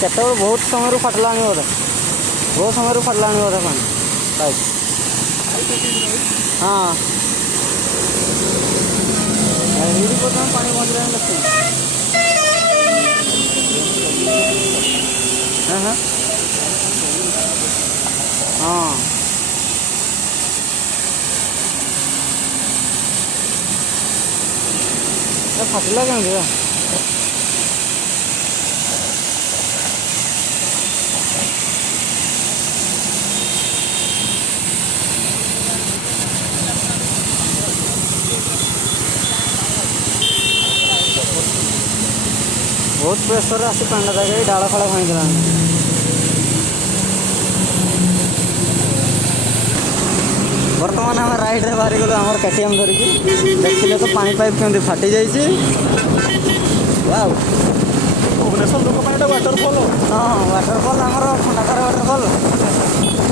केतବେଳେ बहुत समय फाटलानी बोधे बहुत समय फाटलानी बोधे पानी पाइप हाँ रीडी पर्यटन पानी पहुँचलानी देखते हाँ हाँ हाँ फाटला केमी बहुत प्रेसर आसी पांडा जाके डाला फाड़ा भाई बर्तमान आम राइड रे बाहरी गलु आम केटीएम धरिकी देखिले तो पानी पाइप केमती फाटी जाइए भुवनेश्वर लोक वाटरफॉल हाँ वाटरफॉल आमर खंडाधार वाटरफॉल